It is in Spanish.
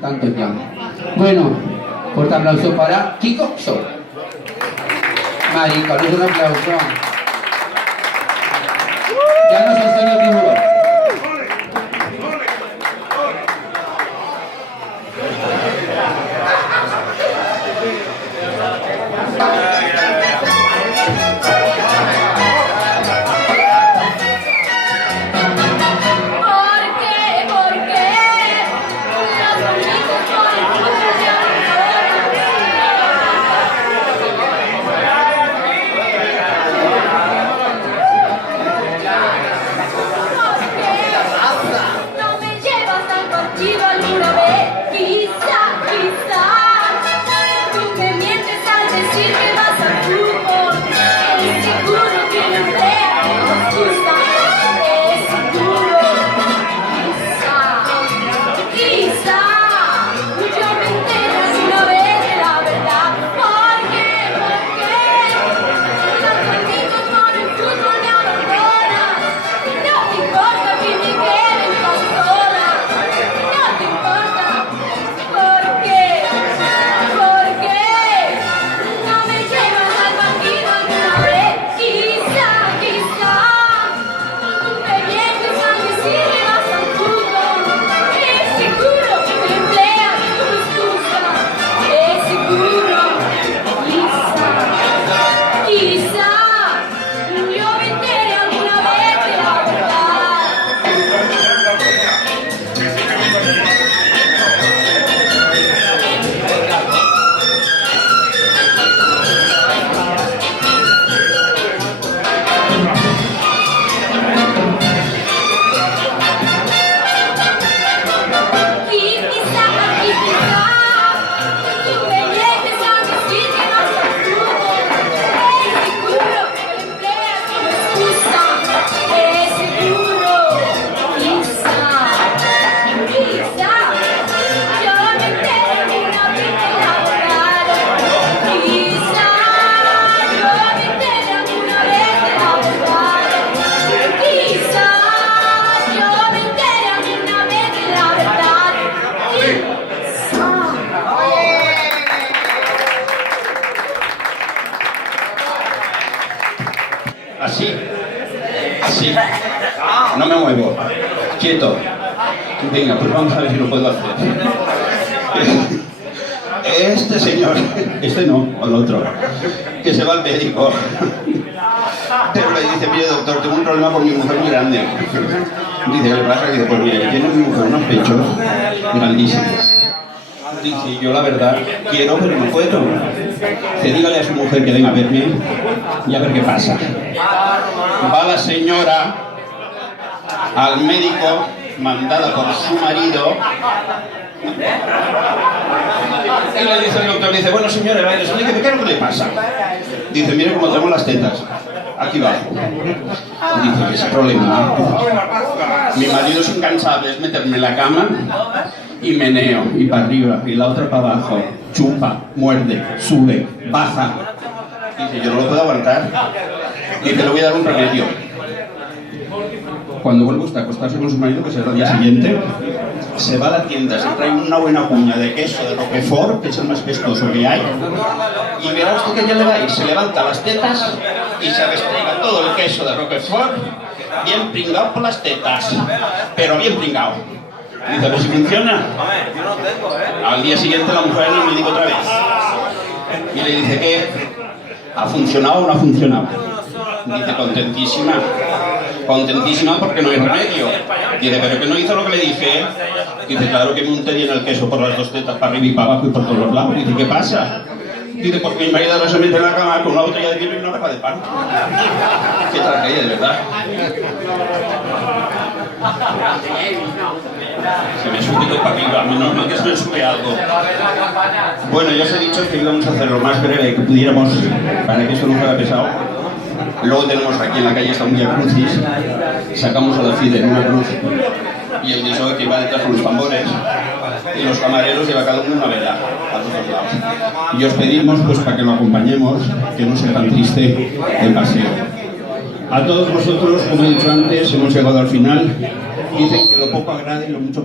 Tanto ya. Bueno, fuerte aplauso para Kiko Show. Marica, un aplauso. Ya no sostengo el tiburón. Así, no me muevo, quieto. Venga, pues vamos a ver si lo puedo hacer. Este señor, este no, o el otro, que se va al médico, pero le dice: mire doctor, tengo un problema con mi mujer muy grande. Dice: ¿qué le pasa? Dice: pues mire, tiene mi mujer unos pechos grandísimos. Dice: yo la verdad quiero, pero no puedo. Dice: dígale a su mujer que venga a verme y a ver qué pasa. Va la señora al médico, mandada por su marido, y le dice el doctor, dice: bueno señora, ¿qué es lo que le pasa? Dice: mire cómo tengo las tetas, aquí abajo. Dice: ¿qué es el problema? Mi marido es incansable, es meterme en la cama y meneo, y para arriba, y la otra para abajo, chupa, muerde, sube, baja. Dice: yo no lo puedo aguantar. Dice: le voy a dar un remedio. Cuando vuelve usted a acostarse con su marido, que será el día siguiente, se va a la tienda, se trae una buena cuña de queso de Roquefort, que es el más pestoso que hay, y verá usted que ya le va a ir, se levanta las tetas y se restrega todo el queso de Roquefort, bien pringado por las tetas, pero bien pringado. Dice: a ver si funciona. Al día siguiente la mujer en el médico otra vez y le dice: ¿qué? ¿Ha funcionado o no ha funcionado? Dice: contentísima. Contentísima porque no hay remedio. Dice: ¿pero que no hizo lo que le dije? Dice: claro que me unté en el queso por las dos tetas, para arriba y para abajo y por todos los lados. Dice: ¿qué pasa? Dice: porque mi marido ahora se mete en la cama con una botella de vino y una reja de pan. Qué tragedia, de verdad. Se me sube todo para arriba, menos mal que se me sube algo. Bueno, ya os he dicho que íbamos a hacer lo más breve que pudiéramos para que eso no fuera pesado. Luego tenemos aquí en la calle está un Via Crucis, sacamos a la FIDE en una cruz y el disco que va detrás con los tambores y los camareros lleva cada uno una vela a todos lados. Y os pedimos pues para que lo acompañemos, que no sea tan triste el paseo. A todos vosotros, como he dicho antes, hemos llegado al final. Dicen que lo poco agrada y lo mucho